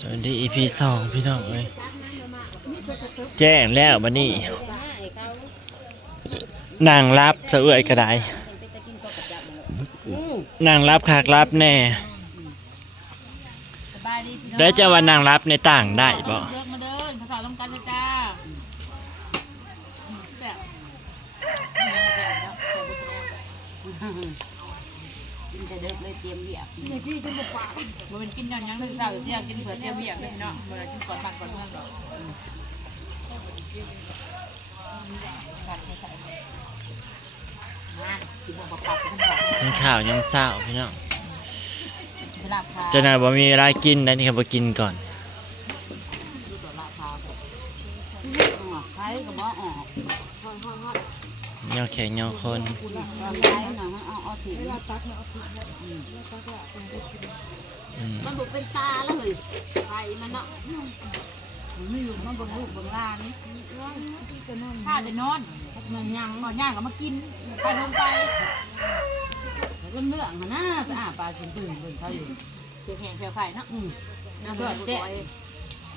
สวัสดี EP 2พี่น้องเอ้ยแจ้งแล้วบัดนี้นางรับสะเอื่อยกระไดนางรับขากรับแน่ได้จะว่านางรับในต่างได้บ่มาเดินภาษาลำกันเลยจ้าแซ่บกินแต่เด็กเลยเตรียมเหยียบ มันเป็นกินยังยังถึงสาวเสียกินเผื่อเตรียมเบียร์เลยพี่น้องเมื่อกินก่อนบ้านก่อนเมืองหรอกกินของปากกันหมด กินข้าวยำเศร้าพี่น้อง เวลาพา จะน่าบ่มีเวลากินได้นี่ครับบ่กินก่อน ใครก็บอกออก ย่อแขงย่อคน ใครหน่อยเอาถีบมันบุกเป็นตาแล้วเลยไฟมันเนาะมันอยู่มันบนลูกบนลาน ถ้าจะนอนมันย่างหมอย่างก็มากินไปลงไป ก็เนื้อมันน่าไปอาปลากินตื่นเบิ่งเขาอยู่ เจียวแข็งเจียวไข่เนาะน้ำเดือดแก่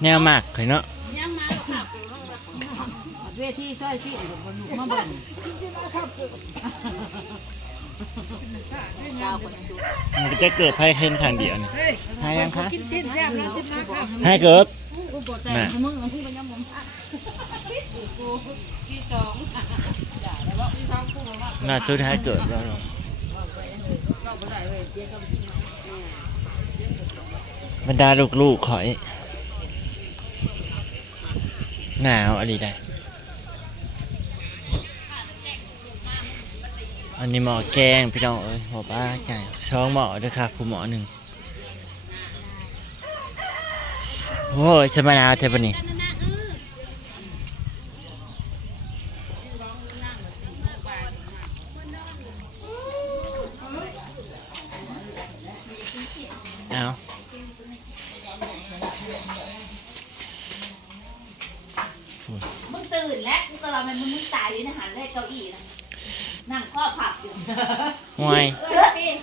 แนวมากเคยเนาะ ย่างมาค่ะ เวทีช่วยชีพบนลูกมาเบิ่ง เจ้าคนดู มันก็จะเกิดภัยเห็นทางเดียวนี่ให้ยังคะ กินสิ้นแซ่บแล้วกินมาค่ะ ให้เกิด กูปวดแต่มึงมันพุ่งไปย่ำผมที่สอง น่าสุดให้เกิดแล้ว ก็ไม่ได้เลยเจ๊ก็ บรรดาลูกๆขอยหนาวอะไรได้อันนี้หมอแกงพี่น้องเอ้ยหมอป้าใจช่องหมอด้วยครับคุณหมอหนึ่งโอ้ยสมานาวเทปนี้เอา มึงตื่นแล้วมึงก็ว่ามันมึงตายอยู่ในหันเลยเก้าอี้นะนั่งข้อผักอยู่ ห่วย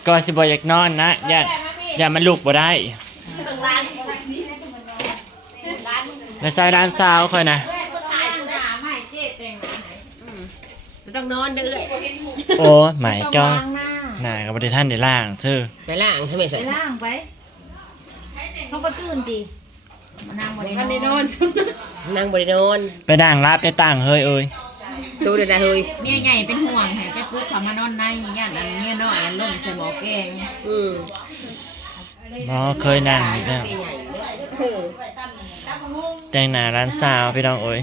ก็สิบอยากนอนนะอย่ามันลุกบ่ได้ ตรงร้านนี่ร้านมึง แล้วใส่ร้านซาวค่อยนะ ก็ตายอยู่นะไม่เจ๊เต็ง ไม่ต้องนอนเด้อ โอ้หมายก็หน้ากับประเทศท่านได้ล่างซื่อ ไปล่างทำไมใส่ ไปล่างไปเขาก็ตื่นจี นั่งบริ อันนี้นอน นั่งบริโนน ไปด่างรับในต่างเฮ้ยเอ้ย ตู้เด็ดเฮ้ย เมียใหญ่เป็นห่วงให้ไปปุ๊บเขามานอนในย่านอันเมียน้อยล่มใส่หมอแกง หมอเคยนั่งอยู่แล้วแต่งหน้าร้านซาวพี่น้องเอ้ย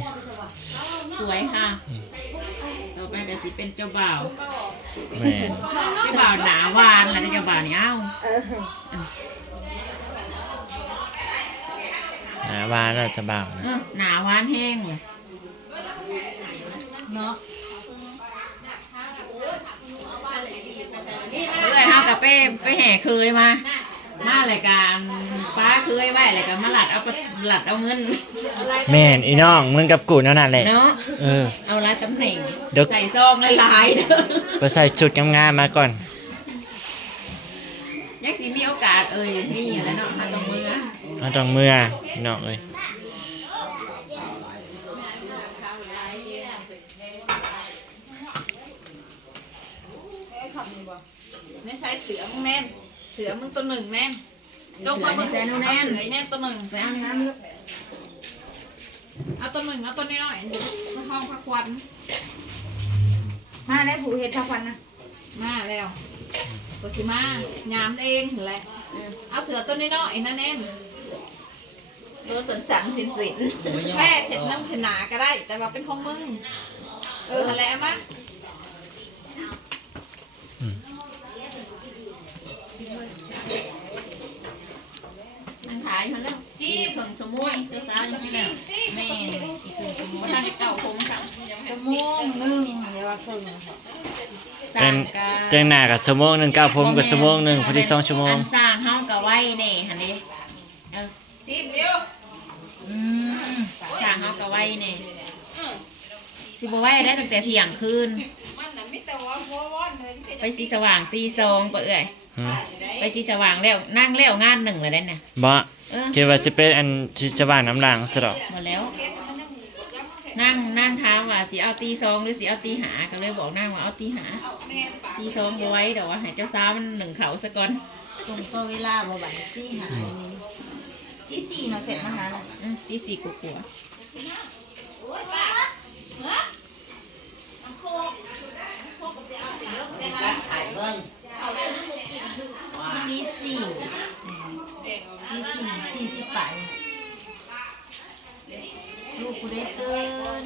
สวยค่ะต่อไปก็สิเป็นเจ้าบ่าว แม่น เจ้าบ่าวหนาวานแล้วเจ้าบ่าวนี่เอ้า หน้าบ้านเราจะบ่าวนะ หนาวานแห้งเลย เนาะ เอ้ยเฮากับไปแห่เคยมาเลยการป้าเคยไว้เลยกันมาหลัดเอาเงิน แม่นอีน้องมึงกับกูนั่นน่ะแหละ เนาะ เออ เอาละตำแหน่ง เดี๋ยว ใส่ซองลายๆเด้อ ไปใส่ชุดงามๆมาก่อน ยังสิมีโอกาสมีอยู่แล้วเนาะมาตรงมือ มาตรงเมื่อพี่น้องเอ้ย ไม่ใช่เสือมึงแม่นเสือมึงตัวหนึ่งแม่นลงมาตัวแน่นเสือแน่นตัวหนึ่งแม่นเอาตัวหนึ่งเอาตัวน้อยๆมาห้องพักควัน มาแล้วผูเห็ดทักวันนะ มาแล้วตัวสิมายามเองแหละเอาเสือตัวน้อยๆนั่นเองตัวสันสินแค่เช็ดน้ำเช็ดหนาก็ได้ แต่ว่าเป็นของมึงหั่นแหละมั้ยนั่งขายมาแล้วจี้เพิ่งสมุนเจ้าสาวยังไงแม่มาทานเก่าผมค่ะ ชั่วโมงหนึงเดี๋ยวว่าครึ่ง แต่งหน้ากับชั่วโมงหนึงก้าวผมกับชั่วโมงหนึงพอดี2 ชั่วโมง อันสร้างเฮากับไว้เน่หันนี้ชิมเดียวสร้างเฮากับไว้เน่สิบ่ไว้ได้ตั้งแต่เที่ยงคืนไปสีสว่างตี2เปื่อย หืม ไปสีสว่างแล้วนั่งแล้วงานหนึ่งเลยได้เนี่ย บ่ คิดว่าจะเป็นอันที่จะว่างน้ำล้างซะดอก หมดแล้วนั่งถามว่าสิเอาตีสองหรือสิเอาตีหาก็เลยบอกนั่งว่าเอาตีหาตีสองบ่ไว้เดี๋ยวว่าให้เจ้าสาวมันหนึ่งเขาซะก่อน ตรงตัวเวลาบ่บัดที่หา ที่4เนาะเสร็จมาหาน่ะ ตีสี่กลัว ที่40ไปลูกกูได้ตื่น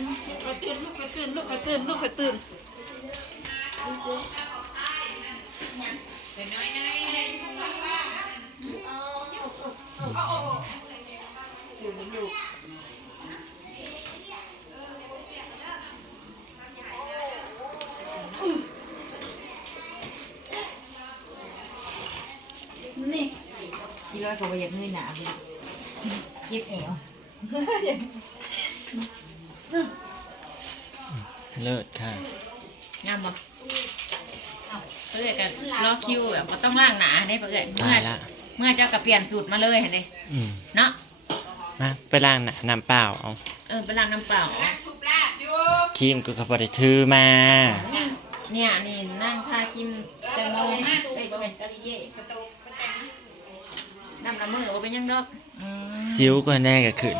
ที่ร้อยเขาบ่อยากเงยหน้าเลยเย็บแอว เลิศค่ะ งามบ่เพื่อกันรอคิวแบบบ่ต้องล้างหนาได้เพื่อน ตายละ เมื่อเจ้าก็เปลี่ยนสูตรมาเลยเห็นดิ อืม เนาะ มาไปล้างน้ำเปล่าเอา ไปล้างน้ำเปล่า ครีมก็เขาบ่ได้ถือมา เนี่ยนี่นั่งทาครีมแตงโมเอ้ยบ่เป็นกะลิเย่น้ำละมือบ่เป็นหยังดอก ซิวก็แน่ก็ขึ้น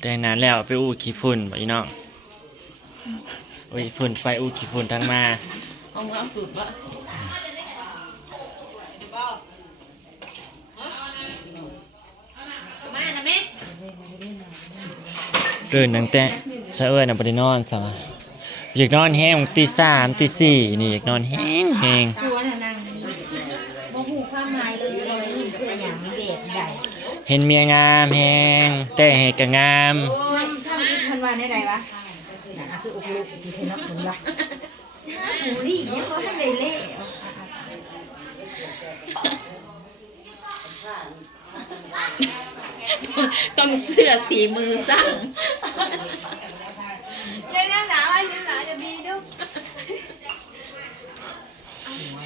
แต่งนานแล้วไปอู้ขี้ฝุ่นบ่อีน้องโอ้ยฝุ่นไปอู้ขี้ฝุ่นทั้งมา เอามือเอาสูตรบ่ ตื่นตั้งแต่เช้าน่ะบ่ได้นอนซะวะอยากนอนแห้งตีสามตีสี่นี่อยากนอนแห้ง กลัวน่ะนางบ่ฮู้ความหมายเลยว่าวัยรุ่นคือหยังแบบใด เห็นเมียงามแห้งแต่งให้ก็งาม โอ้ยถ้าคิดเพิ่นว่าได้ใดวะน่ะคืออกลูกที่เพิ่นนับเพิ่นว่าหูนี่ยังบ่ทันได้เละต้องเสื้อสีมือสั่ง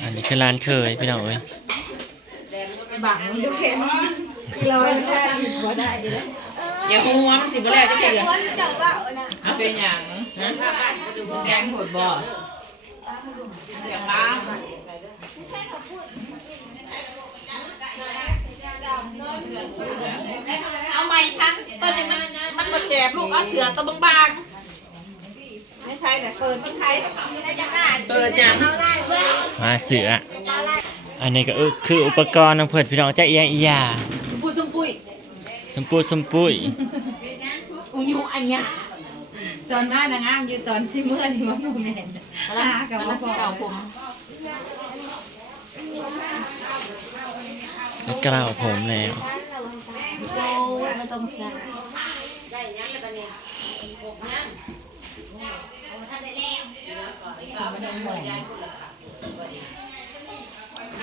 อันนี้คือร้านเคยพี่น้องเอ้ย บังดูแค่นี้ที่เราแค่อีกบ่ได้เด้อ อย่าหัวมันสิบ่แล้วจะเถื่อนเอาเป็นหยังนะแดงโหดบ่อย่างบ้าเอาไม้ชั้นต้นนี้มันมาแจบลูกเอาเสือตัวบางๆไม่ใช่แต่เฟิร์นคนไทยเปิดอย่าง มาเสืออันนี้ก็คืออุปกรณ์ของเพิ่นพี่น้องจะเอียงอีหยา ปุ้ยซุมปุ้ย สมปุยสมปุย อุยุอันเนี้ย ตอนมานางงามอยู่ตอนสิมื้อนี่ว่าบ่แม่นกับบ่พอ เก่าผม แล้วกล่าวผมแล้ว โอ้ยบ่ต้องใส่ ได้ยังเลยตอนนี้ผมยังนี่ใ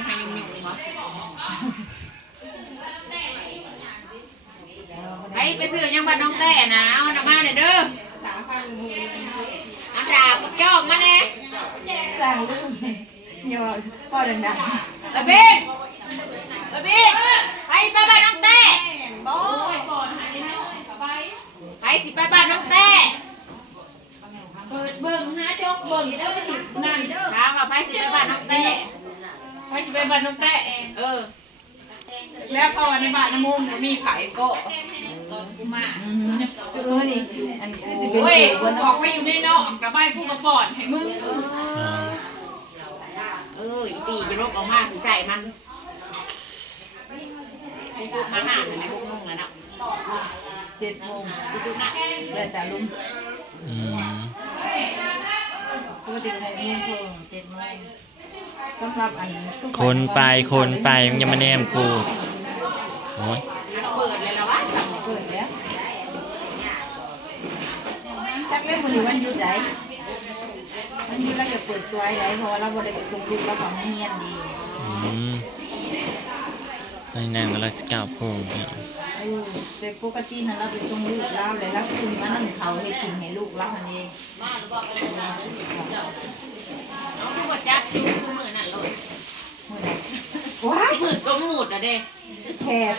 ห้ยุ่งๆวะไปซื้อยังบ้านน้องแต่นะเอาหน้ามาเด้อเอาดาบจ้องมาแน่ สั่งลืมอย่าว่าพ่อดัง เอเบ้เอเบ้ไปบ้านน้องแต่ไปสิไปบ้านน้องแต่เปิดเบิ่งหาโจ๊กเบิ่งอยู่เด้อนั่นถามว่าไปสิไปบ้านน้องแต่ไปสิไปบ้านน้องแต่แล้วเขาในบ้านน้ำมุมมีไผ่ก็ตอนกูมา ๆนี่อันคือสิเป็น โอ้ยกูบอกไปอยู่ในนอกกับบ้านกูกระปอดให้มึงอีปีจะลบออกมาสิใส่มันที่สุดมาหาในพวกมึงแล้วเนาะ 7 โมง ที่สุดนะ แล้วแต่ลุง อืม ปกติ6 โมงครึ่ง7 โมงสำหรับอันทุก คนไปมันยังมาแนมกูโอ้ย เปิดเลยแล้ววะสั่ง เปิดแล้วจักเล่นมื้อนี้วันหยุดใดวันหยุดเราอย่าเปิดตัวไว้เพราะว่าเราบ่ได้ไปส่งลูกเราก็เฮียนดี ตอนนี้นางก็เลยสกาวผมพี่น้อง เอ แต่ปกตินั้นเราไปส่งลูกเราเลยแล้วคืนมานั่งเขาให้กินให้ลูกเราอันเอง มาหรือบอกกันเลยเอาคือบ่จักอยู่คือมื้อนั้นโลด ว้าย มื้อสมมุติอ่ะเด้ แขก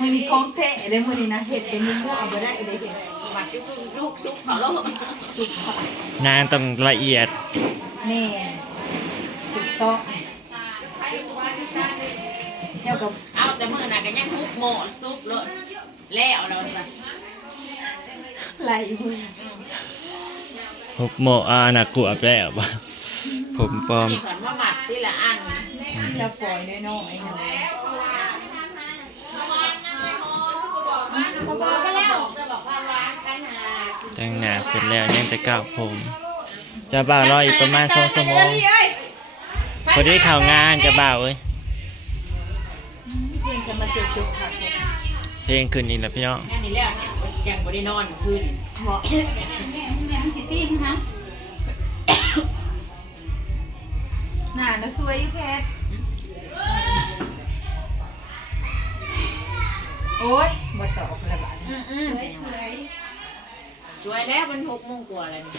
มือนี้ของแท้เลยมือนี้นะเห็ดเป็นมือเอาไปได้เลยเห็ด บัดอยู่ลูกซุกเขาโลด สุกค่ะ นางต้องละเอียด แม่ถูกต้องเจ้ากับ เอาแต่มื้อน่ะก็ยังฮุบหม้อซุปโลดแล้วเราซะ ไหลมือ หุบโมน่ะกลัวแล้วบ่ผมปลอม นี่เพิ่นมาหมักทีละอัน จะปล่อยน้อยๆนะก็บอกไปแล้ว แต่งหน้าเสร็จแล้วยังแต่ก้าวผมเจะบ่าวรออีกประมาณ2 ชั่วโมงพอดีเข้างานเจะบ่าวเอ้ย เพียงจะมาเจอจุกค่ะ เพลงขึ้นอีกแล้วพี่น้อง แค่นี้แล้วเนี่ยยังบ่ได้นอนคืน บอก แม่มันสิตีมั้งคะ หน้าน่ะสวยอยู่แคทโอ้ยมาตอบระบาด สวยแล้วมัน6 โมงกว่าแล้วนี่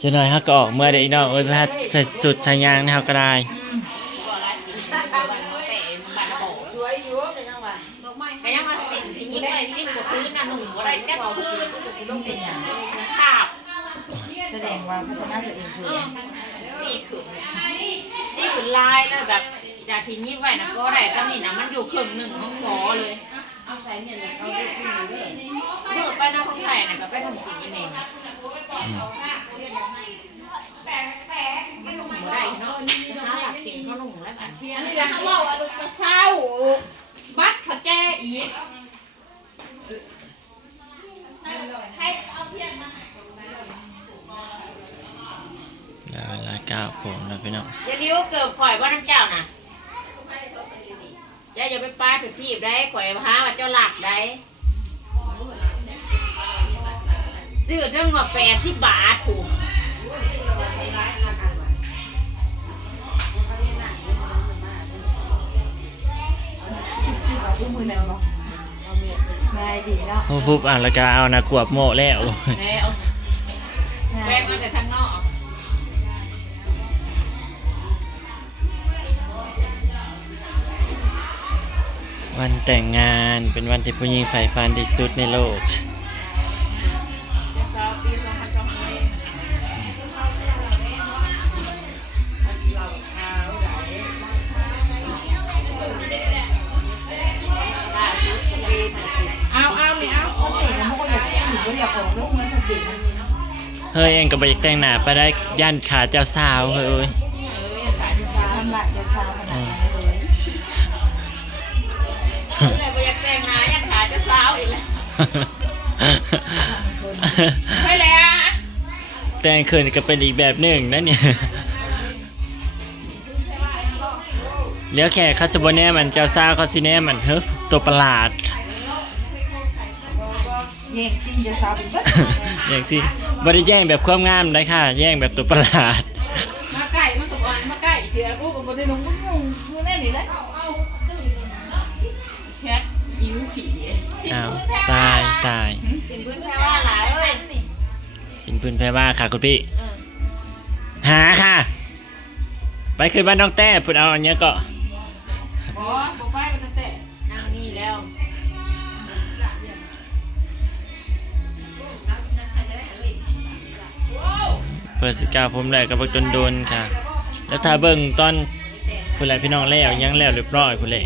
จะหน่อยฮักก็ออกเมื่อเดี๋ยวอีน้องเอ้ยพาใส่สุดชายยางนี่เฮาก็ได้ บ่ละสิบ้านแต่บ้านละบ่สวยอยู่เลยจังว่าก็ยังว่าสิ่งที่ยิ้มได้สิ่งกว่าพื้นน่ะหนุ่มบ่ได้แต่พื้น ต้องเป็นอย่าง ขาบ แสดงว่าพัฒนาตัวเองคือ นี่คือนี่คือลายแล้วแบบจากที่ยิ้มไว้น่ะก็ได้ตำนี่น่ะมันอยู่ครึ่งหนึงของหมอเลยเอาใส่เนี่ยเอาไปขึ้นเลยเด้อไปนาของไทยน่ะก็ไปทำสิ่งนี้เองบ่ได้เนาะหาหลักสิ่งเขาลงแล้วกัน อันนี้แหละเขาบอกว่าลูกจะเศร้าบัดเขาแจ้อีกให้เอาเทียนมา แล้วเวลาก้าวผมแล้วพี่น้อง อย่าลิ้วเกิบข่อยว่าน้ำเจ้าน่ะอย่าไปป้ายไปทีบได้ข่อยหาว่าเจ้าหลักได้ซื้อเท่ากับ80 บาทถูก ที่ว่าผู้มือนั้นบอกง่ายดีเนาะ ปุ๊บแล้วก็เอานะกวบโมแล้ว แล้วแวกมาแต่ทางนอก วันแต่งงานเป็นวันที่ผู้หญิงใฝ่ฝันที่สุดในโลก จะสอบปี2025เอาไม่เอา เขาเตะแล้วเขาก็อยากถือว่าอยากออกลูกเงินสักเด็ก เฮ้ยเองก็ไปแต่งหน้าไปได้ย่านขาเจ้าสาวเฮ้ย ขายที่ซา ทำละจะชาขนาดนั้นเลย แต่ไปอยากแต่งงานอยากขายเจ้าสาวอีกแล้ว ไปแล้ว แต่งคืนก็เป็นอีกแบบหนึ่งนะเนี่ยเลี้ยวแขกคาสโบเน่มันเจ้าสาวคาสิเน่มันเฮ้ยตัวประหลาด แย่งสิ้นจะชาเป็นบ้า อย่างสิบ่ได้แย่งแบบความงามได้ค่ะ แย่งแบบตัวประหลาด มาใกล้มาตะวันมาใกล้เชียร์กูก็บ่ได้ลงมึงมึงแน่นี่แหละแคทอิ๋วผี อ้าวตายตาย สินพื้นแพ้ว่าหลายเอ้ย สินพื้นแพ้ว่าค่ะคุณพี่หาค่ะ ไปคืนบ้านน้องแต้พูดเอาอันเนี้ยก็ บ่ไปมันตั้งแต่นั่งนี่แล้ว เปิดสิกาผมแหละกับบักโดนๆค่ะ แล้วถ้าเบิ่งตอนผู้แหละพี่น้องแล้วยังแล้วเรียบร้อยผู้แหละ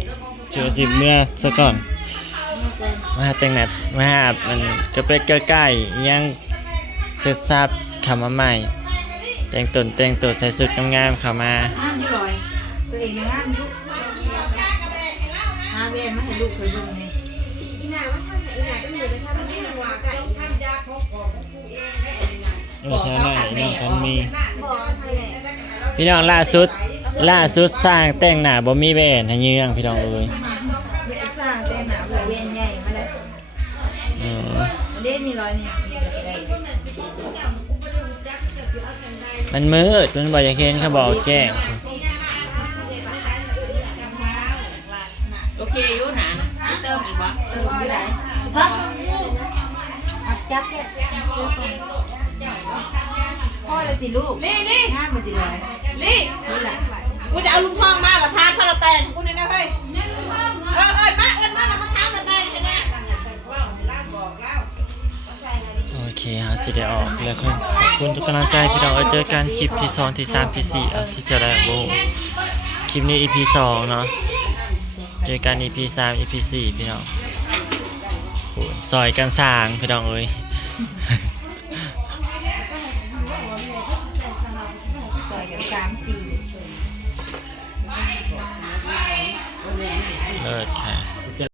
เชื่อสิเมื่อซะก่อนมาหาแต่งหน้ามาหามันก็ไปใกล้ๆยังเสร็จทราบเข้ามาใหม่ แต่งตัวใส่สุดงามๆเข้ามา งามอยู่ลอยตัวเองนะงามอยู่หาแวนมาให้ลูกเคยดูนี่ แถวไหนน้องกันมีพี่น้องล่าสุดสร้างแต่งหน้าบ่มีแบนให้เยืองพี่น้องเอ้ย สร้างเต็มหนาบริเวณใหญ่มาเลย เด่นนี่ลอยนี่ มันมืดมันบ่อยากเห็นเขาบอกแจ้ง โอเคอยู่หนานะ เติมอีกวะ อยู่ไหนฮะอักจับเนี่ยพ่อเลยสิลูก ลี่ งามมาสิเลย ลี่ นี่แหละ กูจะเอาลุงทองมาละทานพาราแตนกูเนี่ยนะเฮ้ยเอิญมาแล้วมาทานพาราแตนใช่ไหม โอเคฮะสิได้ออกแล้วขอบคุณทุกกำลังใจพี่น้องเจอกันคลิปที่2ที่3ที่4ที่เท่าไหร่บ่คลิปนี้ EP 2เนาะเจอกัน EP 3 EP 4พี่น้องโหซอยกันสร้างพี่น้องเอ้ย ซอยกัน3-4 เลิศค่ะ